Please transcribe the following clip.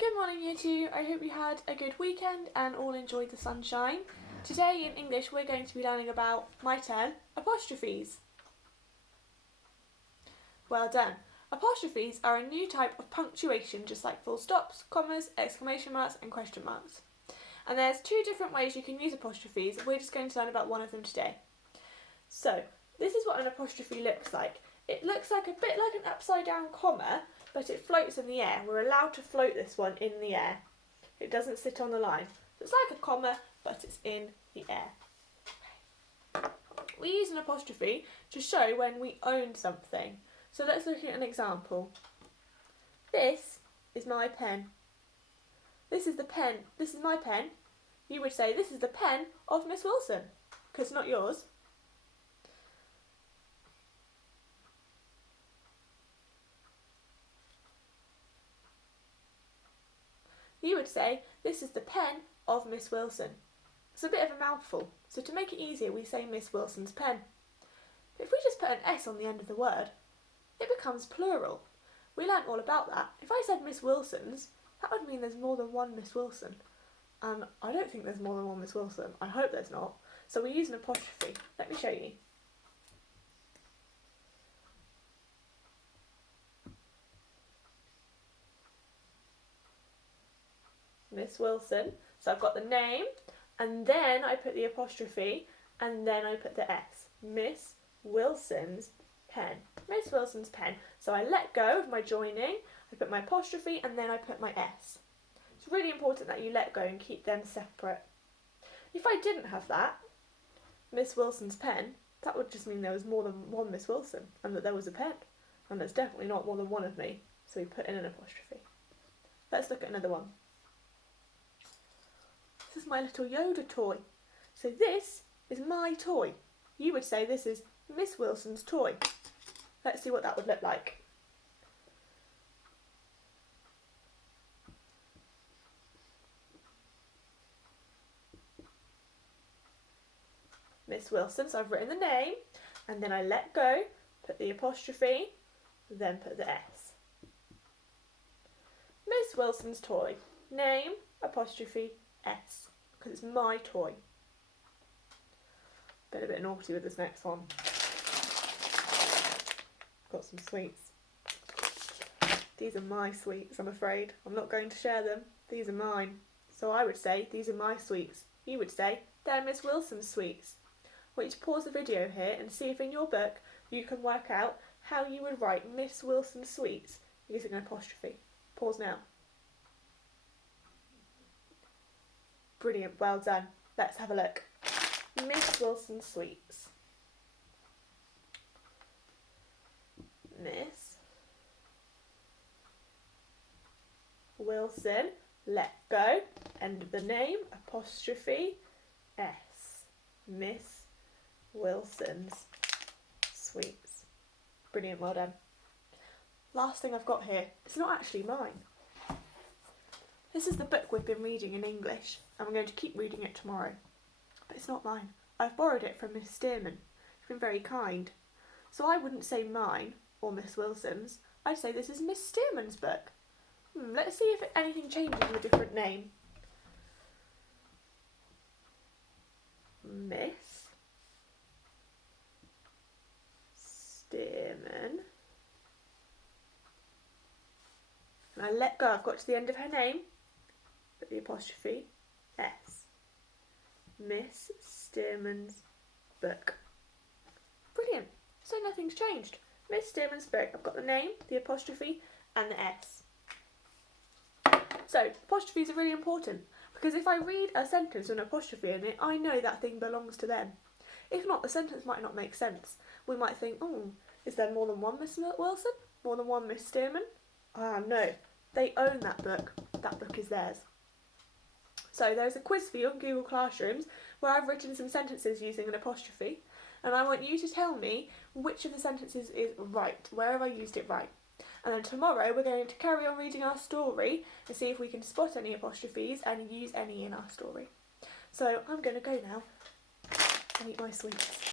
Good morning, you two. I hope you had a good weekend and all enjoyed the sunshine. Today in English we're going to be learning about my turn, apostrophes. Well done. Apostrophes are a new type of punctuation, just like full stops, commas, exclamation marks and question marks. And there's two different ways you can use apostrophes. We're just going to learn about one of them today. So this is what an apostrophe looks like. It looks like a bit like an upside down comma, but it floats in the air. We're allowed to float this one in the air. It doesn't sit on the line. It's like a comma, but it's in the air. We use an apostrophe to show when we own something. So let's look at an example. This is my pen. This is the pen. This is my pen. You would say this is the pen of Miss Wilson, because it's not yours. You would say, this is the pen of Miss Wilson. It's a bit of a mouthful, so to make it easier we say Miss Wilson's pen. If we just put an S on the end of the word, it becomes plural. We learnt all about that. If I said Miss Wilson's, that would mean there's more than one Miss Wilson. And I don't think there's more than one Miss Wilson. I hope there's not. So we use an apostrophe. Let me show you. Miss Wilson. So I've got the name, and then I put the apostrophe, and then I put the S. Miss Wilson's pen. Miss Wilson's pen. So I let go of my joining, I put my apostrophe, and then I put my S. It's really important that you let go and keep them separate. If I didn't have that, Miss Wilson's pen, that would just mean there was more than one Miss Wilson, and that there was a pen. And there's definitely not more than one of me, so we put in an apostrophe. Let's look at another one. This is my little Yoda toy. So this is my toy. You would say this is Miss Wilson's toy. Let's see what that would look like. Miss Wilson, so I've written the name, and then I let go, put the apostrophe, then put the S. Miss Wilson's toy. Name, apostrophe, S, because it's my toy. Been a bit naughty with this next one. Got some sweets. These are my sweets, I'm afraid. I'm not going to share them. These are mine. So I would say, these are my sweets. You would say, they're Miss Wilson's sweets. I want you to pause the video here and see if in your book you can work out how you would write Miss Wilson's sweets using an apostrophe. Pause now. Brilliant, well done. Let's have a look. Miss Wilson's sweets. Miss Wilson, let go, end of the name, apostrophe, S. Miss Wilson's sweets. Brilliant, well done. Last thing I've got here, it's not actually mine. This is the book we've been reading in English, and we're going to keep reading it tomorrow. But it's not mine. I've borrowed it from Miss Stearman. She's been very kind. So I wouldn't say mine, or Miss Wilson's. I'd say this is Miss Stearman's book. Let's see if anything changes with a different name. Miss Stearman. And I let go. I've got to the end of her name. Put the apostrophe, S. Miss Stearman's book. Brilliant. So nothing's changed. Miss Stearman's book. I've got the name, the apostrophe, and the S. So apostrophes are really important because if I read a sentence with an apostrophe in it, I know that thing belongs to them. If not, the sentence might not make sense. We might think, oh, is there more than one Miss Wilson? More than one Miss Stearman? No. They own that book. That book is theirs. So there's a quiz for you on Google Classrooms where I've written some sentences using an apostrophe, and I want you to tell me which of the sentences is right, where have I used it right. And then tomorrow we're going to carry on reading our story and see if we can spot any apostrophes and use any in our story. So I'm going to go now and eat my sweets.